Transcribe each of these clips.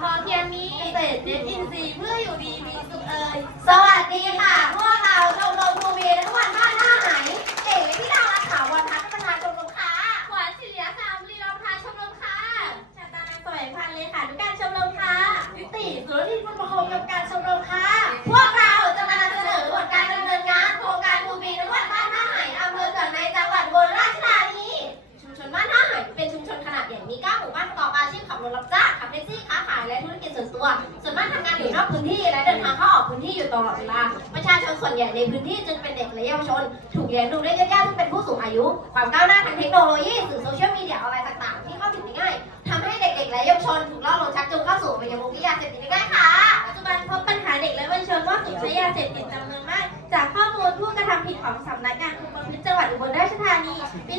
พอเพียงนี้เกษตรเน้นอินทรีย์เพื่ออยู่ดีมีสุขเอ่ยสวัสดีค่ะ พวกเราชมรมภูเวียนทุกวันบ้านท่า วนใหญ่ในพื้นที่จึงเป็นเด็กและเยาวชน ถูกเลี้ยงดูด้วยญาติๆที่เป็นผู้สูงอายุ ความก้าวหน้าทางเทคโนโลยีสื่อโซเชียลมีเดียออนไลน์ต่างๆ ที่เข้าถึงได้ง่ายทำให้เด็กๆและเยาวชนถูกล่อลวงชักจูงเข้าสู่อบยมุขและยาเสพติดได้ง่ายค่ะปัจจุบันพบปัญหาเด็กและเยาวชนว่าถูกใช้ยาเสพติดจำนวนมาก จากข้อมูลผู้กระทำผิดของสำนักงานคุมประพฤติจังหวัดอุบลราชธานีปี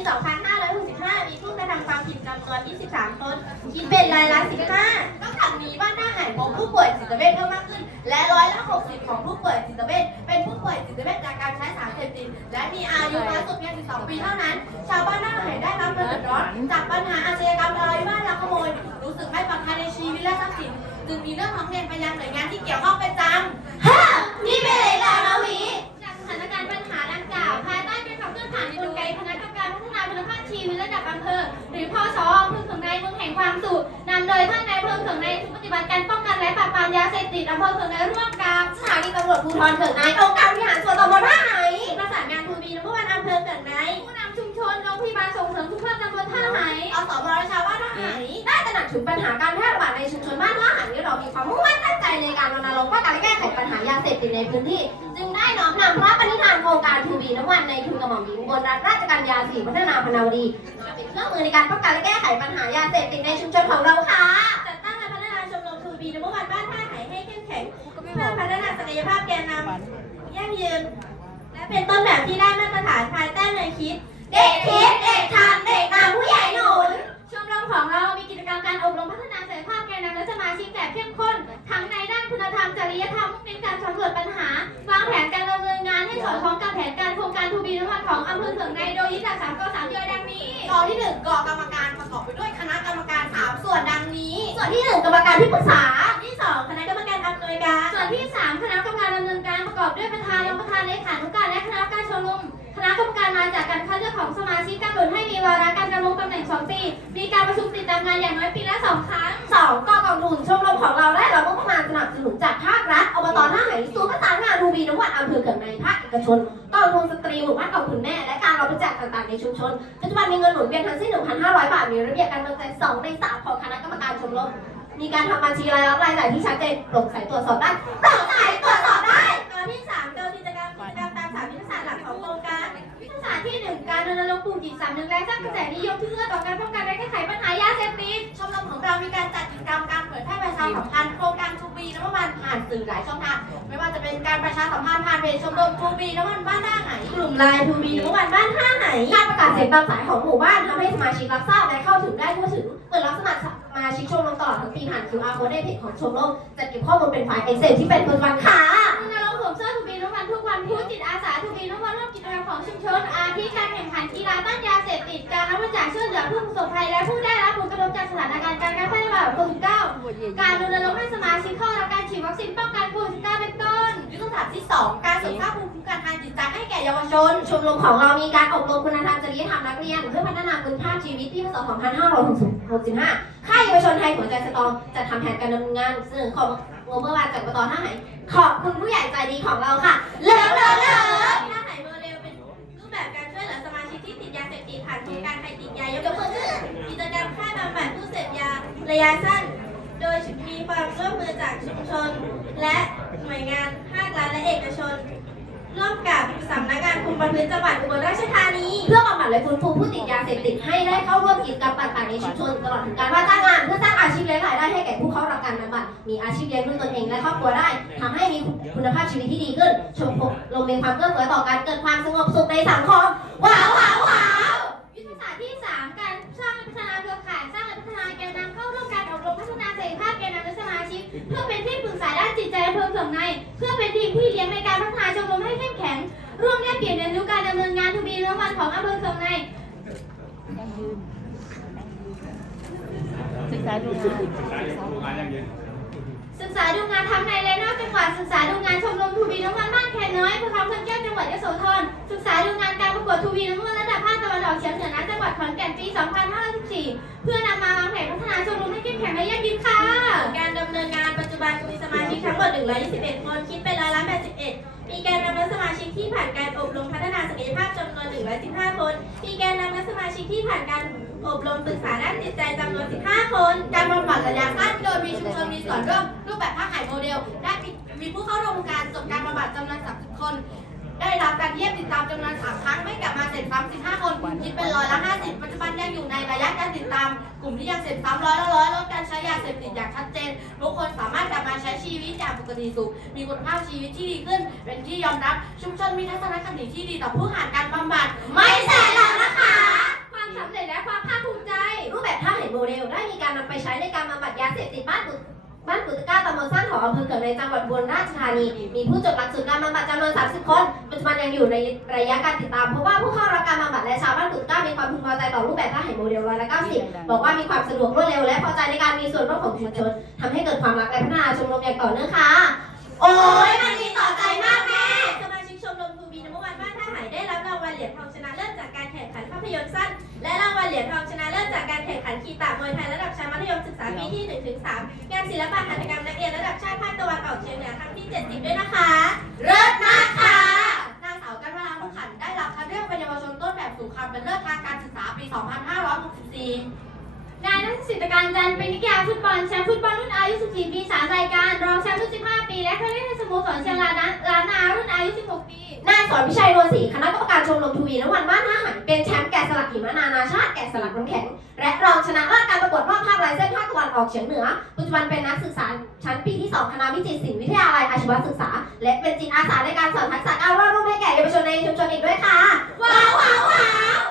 2565 มีผู้กระทำความผิดจำนวน 23 คน คิดเป็นรายละ 15นอกจากนี้บ้านหน้าหายพบผู้ป่วยจิตเวชเพิ่มมากขึ้น และร้อยละ 60 ของผู้ป่วยจิตเวช เป็นผู้ป่วยจิตเวชจากการใช้สารเสพติดและมีอายุน้อยสุดเพียง12 ปีเท่านั้น ชาวบ้านหน้าหายได้รับความเดือดร้อนจากปัญหาอาชญากรรมทะเลาะวิวาทลักขโมย รู้สึกไม่ปลอดภัยในชีวิตและทรัพย์สิน จึงมีเรื่องร้องเรียนไปยังหน่วยงานที่เกี่ยวข้องประจำฮ่านี่เป็นอะไรล่ะนาวีจากสถานการณ์ปัญหาดังกล่าวภายใต้การขับเคลื่อนผ่านกลไกคณะกรรมการพัฒนาคุณภาพชีวิตระดับอำเภอ หรือพชอำเภอของในเมืองแห่งความสุข นำโดยท่านนายอำเภอเขืองในผู้ปฏิบัติการป้องกันและปราบปรามยาเสพติดอำเภอเขืองในร่วมกับสถานีตำรวจภูธรเถิดนายองค์การบริหารส่วนตำบลท่าไหนประสานงานทูบีนวันอำเภอเกิดในผู้นำชุมชนโรงพยาบาลส่งเสริมสุขภาพตำบลท่าไหนอสมและชาวบ้านท่าไหนได้ตระหนักถึงปัญหาการแพร่ระบาดในชุมชนบ้านท่าไหนเรามีความมุ่งมั่นตั้งใจในการรณรงค์ป้องกันและแก้ไขปัญหายาเสพติดในพื้นที่ จึงได้น้อมนำพระปณิธานโครงการทูบีน้ำวันในทุนกระหม่อมหญิงอุบนรัตนราชกัญญาสีพัฒนาพนาวดีจะ เป็นเครื่องมือในการป้องกันและแก้ไขปัญหายาเสพติดในชุมชนของเราค่ะจัดตั้งและพัฒนาชมรมทูบีนวันบ้านท่าไหให้เข้มแข็งเพื่อพัฒนาศักยภาพแกนนำยั่งยืน และเป็นต้นแบบที่ได้มาตรฐานภายใต้แนวคิด เด็กคิดเด็กทำเด็กนำผู้ใหญ่หนุนชมรมของเรามีกิจกรรมการอบรมพัฒนาศักยภาพแกนนำและสมาชิกแบบเข้มข้น ทั้งในด้านคุณธรรมจริยธรรมมุ่งเน้นการสำรวจปัญหาวางแผนการดำเนินงานให้สอดคล้องกับแผนการโครงการทูบีนวันของอำเภอเขืองในโด กองที่หนึ่งกองกรรมการประกอบไปด้วยคณะกรรมการสามส่วนดังนี้ ส่วนที่หนึ่งกรรมการที่ปรึกษา ที่สองคณะกรรมการอำนวยการ ส่วนที่3คณะกรรมการดำเนินการประกอบด้วยประธานรองประธานเลขานุการและคณะกรรมการชมรมคณะกรรม ของสมาชิกกำหนดให้มีวาระการดำรงตำแหน่ง2ปี มีการประชุมติดตามงานอย่างน้อยปีละ2ครั้ง สองกองกองทุนชมรมของเราได้รับงบประมาณสนับสนุนจากภาครัฐอบตท่าไหศูนย์ประสานงานทูบีนวัดอำเภอเกิดในภาคเอกชนกองทุนสตรีหมู่บ้านของคุณแม่และการรับบริจาคต่างๆในชุมชนปัจจุบันมีเงินหมุนเวียนทั้งสิ้น 1,500 บาทมีระเบียบการเงินจ่ายสองในสามของคณะกรรมการชมรมมีการทำบัญชีรายรับรายจ่ายที่ชัดเจนโปร่งใสตรวจสอบได้โปร่งใสตรวจ กจิตสำนึกและสร้างกระแสนิยมที่เอื้อต่อการป้องกันและแก้ไขปัญหายาเสพติดชมรมของเรามีการจัดกิจกรรมการเผยแพร่ประชาสัมพันธ์โครงการทูบีนวัดผ่านสื่อหลายช่องทางไม่ว่าจะเป็นการประชาสัมพันธ์ผ่านเพจชมรมทูบีนวัดบ้านท่าไหนกลุ่มไลน์ทูบีนวันบ้านท่าไหนการประกาศเสียงตามสายของหมู่บ้านทำให้สมาชิกรับทราบและเข้าถึงได้ทั่วถึงเปิดรับสมัครสมาชิกชมรมตลอดทั้งปีผ่าน QR code ในเพจของชมรมจัดเก็บข้อมูลเป็นไฟล์ Excel ที่เป็นปัจจุบันค่ะ มเสื้อทูบีนวันทุกวันพุธจิตอาสาทูบีนวันร่วมกิจกรรมของชุมชนอาทิการแข่งขันกีฬาต้านยาเสพติดการรับบริจาคช่วยเหลือผู้ประสบภัยและผู้ได้รับผลกระทบจากสถานการณ์การแพร่ระบาดของโควิด -19 การรณรงค์ให้สมาชิกเข้ารับการฉีดวัคซีนป้องกันโควิด -19 เป็นต้นยุทธศาสตร์ที่ 2 การเสริมสร้างภูมิคุ้มกันทางจิตใจให้แก่เยาวชน ชมรมของเรามีการอบรมคุณธรรมจริยธรรมนักเรียนเพื่อพัฒนาคุณภาพชีวิตที่พศ2565ค่ายเยาวชนไทยหัวใจสตรองจะทำแผนการดำเนินงานเสนอของ งบประมาณจากปตท่าไหนขอบคุณผู้ใหญ่ใจดีของเราค่ะ เลิฟเลิฟเลิศท่าไหโมเดลเป็นรูปแบบการช่วยเหลือสมาชิกที่ติดยาเสพติดผ่านโครงการใครติดยายกมือขึ้นกิจกรรมค่ายบำบัดผู้เสพยาระยะสั้น โดยมีความร่วมมือจากชุมชน และหน่วยงานภาครัฐและเอกชน ร่วมกับสำนักงานคุมประพฤติจังหวัดอุบลราชธานี เพื่อบำบัดและฟื้นฟูผู้ติดยาเสพติดให้ได้เข้าร่วมกิจกรรมต่างๆในชุมชนตลอดถึงการว่าจ้างงานเพื่อสร้างอาชีพและรายได้ให้แก่ผู้เข้ารับการบำบัดมีอาชีพเลี้ยงดูตนเองและครอบครัวได้ทำให้มีคุณภาพชีวิตที่ดีขึ้นชมรมมีความเอื้อเฟื้อต่อการเกิดความสงบสุขในสังคมว้าวว้าวว้าวยุทธศาสตร์ที่3การสร้างและพัฒนาเครือข่ายสร้างและพัฒนาแกนนำเข้าร่วมการอบรมพัฒนาศักยภาพแกนนำและสมาชิกเพื่อเป็นที่ปรึกษาด้านจิตใจอำเภอเขืองใน เพื่อเป็นทีมพี่เลี้ยงในการพัฒนาชม รมให้เข้มแข็งร่วมแลกเปลี่ยนเรียนรู้การดำเนินงานทูบีเรื่องวันของอำเภอเขืองในศึกษาดูงานศึกษาดูงานอย่างเดียวศึกษาดูงานทั้งในและนอกจังหวัดศึกษาดูงานชมรมทูบีน้ำมันบ้านแคนน้อยภูเขาเมืองแก้วจังหวัดยโสธรศึกษาดูงานการประกวดทูบีน้ำมันระดับภาคตะวันออกเฉียงเหนือณจังหวัดขอนแก่นปี 2514 เพื่อนำมาวางแผนพัฒนาชมรมให้เข้มแข็งและยั่งยืนค่ะ การดำเนินงานปัจจุบันมีสมาชิกทั้งหมด 121 คนคิดเป็นร้อยละ81 ที่ผ่านการอบรมพัฒนาศักยภาพจำนวน 115 คน มีแกนนำและสมาชิกที่ผ่านการอบรมศึกษาด้านจิตใจจำนวน 15 คน การบำบัดระยะสั้นโดยมีชุมชนมีส่วนร่วมรูปแบบผ้าขายโมเดล ได้มีมีผู้เข้าร่วมการจบการบำบัดจำนวน30คน ได้รับการเยี่ยมติดตามจำนวน3ครั้งไม่กลับมาเสร็จซ้ำ15คนคิดเป็นร้อยละ50ปัจจุบันยังอยู่ในระยะการติดตาม กลุ่มที่ยังเสพซ้ำร้อยละร้อยลดการใช้ยาเสพติดอย่างชัดเจนทุกคนสามารถกลับมาใช้ชีวิตอย่างปกติสุขมีคุณภาพชีวิตที่ดีขึ้น เป็นที่ยอมรับชุมชนมีทัศนคติที่ดีต่อผู้ผ่านการบำบัดไม่แสหลักนะคะ ความสำเร็จและความภาคภูมิใจ รูปแบบท่าไหโมเดลได้มีการนำไปใช้ในการบำบัดยาเสพติดบ้านกุ บ้านกุตก้าตำบลสร้างถออำเภอเกิดในจังหวัดอุบลราชธานี มีผู้จบหลักสูตรการบำบัดจำนวน 30 คน ปัจจุบันยังอยู่ในระยะการติดตาม เพราะว่าผู้เข้ารับการบำบัดและชาวบ้านกุตก้ามีความพึงพอใจต่อรูปแบบท่าไหโมเดลร้อยละ90บอกว่ามีความสะดวกรวดเร็วและพอใจในการมีส่วนร่วมของชุมชนทำให้เกิดความรักและพัฒนาชมรมอย่างต่อเนื่องค่ะ โอ้ยมันดีต่อใจมากแม่สมาชิกชมรมทูบีน้ำวันบ้านท่าไหได้รับรางวัลเหรียญทองชนะเลิศจากการแข่งขันภาพยนตร์สั้น และรางวัลเหรียญทองชนะเลิศจากการแข่งขันขี่ตามวยไทยระดับชั้นมัธยมศึกษา ปีที่1ถึง3งานศิลปะหัตถกรรมนักเรียนระดับชาติภาคตะวันออกเฉียงเหนือครั้งที่ 70 ด้วยนะคะ เลิศมากค่ะ นางสาวกันวราลุขันได้รับคัดเลือกเป็นเยาวชนต้นแบบสู่คำเป็นเลิศทางการศึกษาปี 2564 นายนัทสิทธิการจันทร์เป็นนักกีฬาฟุตบอลแชมป์ฟุตบอลรุ่นอายุ 14 ปี 3 รายการ รองแชมป์รุ่น 15 ปี และเคยเล่นในสโมสรเชียงรายล้านนารุ่นอายุ 16 ปี นายสอนวิชัยนวลศรีคณะกรรมการชมรมทวีนวันบ้านท่าหันเป็นแชมป์แกะสลักหิมะนานาชาติแกะสลักน้ำแข็งและรองชนะเลิศการประกวด ออกเฉียงเหนือ ปัจจุบันเป็นนักศึกษาชั้นปีที่ 2 คณะวิจิตรศิลป์วิทยาลัยอาชีวศึกษา และเป็นจิตอาสาในการสอนทักษะการวาดรูปให้แก่เยาวชนในชุมชนอีกด้วยค่ะ ว้าวว้าวว้าว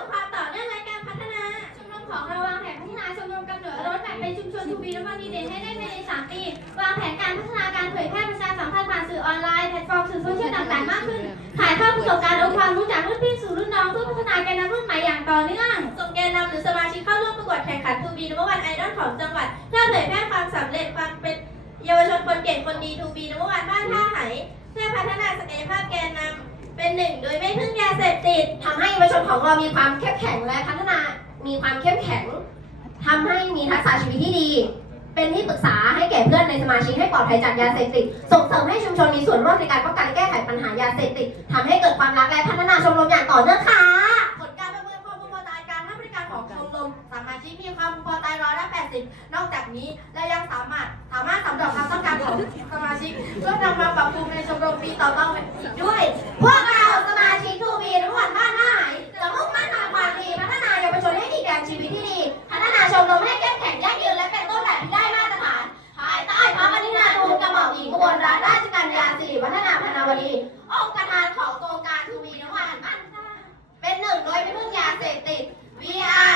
ทูบีน้ำมันดีเด่นให้ได้ภายใน3ปี วางแผนการพัฒนาการเผยแพร่ประชาสัมพันธ์ผ่านสื่อออนไลน์แพลตฟอร์มสื่อโซเชียลต่างๆมากขึ้น ถ่ายทอดประสบการณ์องค์ความรู้จากรุ่นพี่สู่รุ่นน้องเพื่อพัฒนาแกนนำรุ่นใหม่อย่างต่อเนื่องส่งแกนนำหรือสมาชิกเข้าร่วมประกวดแข่งขันทูบีนัมวันไอดอลของจังหวัดเพื่อเผยแพร่ความสำเร็จความเป็นเยาวชนคนเก่งคนดีทูบีนัมวันบ้านท่าไหเพื่อพัฒนาศักยภาพแกนนำเป็นหนึ่งโดยไม่พึ่งยาเสพติดทำให้เยาวชนของเรามีความเข้มแข็งและพัฒนามีความเข้มแข็ง ทำให้มีทักษะชีวิตที่ดี เป็นที่ปรึกษาให้แก่เพื่อนในสมาชิกให้ปลอดภัยจากยาเสพติด ส่งเสริมให้ชุมชนมีส่วนร่วมในการป้องกันและแก้ไขปัญหายาเสพติดทำให้เกิดความรักและพัฒนาชมรมอย่างต่อเนื่องค่ะผลการประเมินความพึงพอใจการให้บริการของชมรมสมาชิกมีความพึงพอใจร้อยละ80 นอกจากนี้และยังสามารถสามารถสำรวจความต้องการของสมาชิกเพื่อนำมาปรับปรุงในชมรมปีต่อๆ ไมให้เข้มแข็งยั่งยืนและเป็นต้นแบบที่ได้มาตรฐาน ภายใต้พระมณินาทูลกระหม่อมหญิงอุบลรัตนราชกัญญาสิริวัฒนาพนาวดีองค์ประธานของโครงการทูบีนวันเป็นหนึ่งโดยไม่พึ่งยาเสพติด VR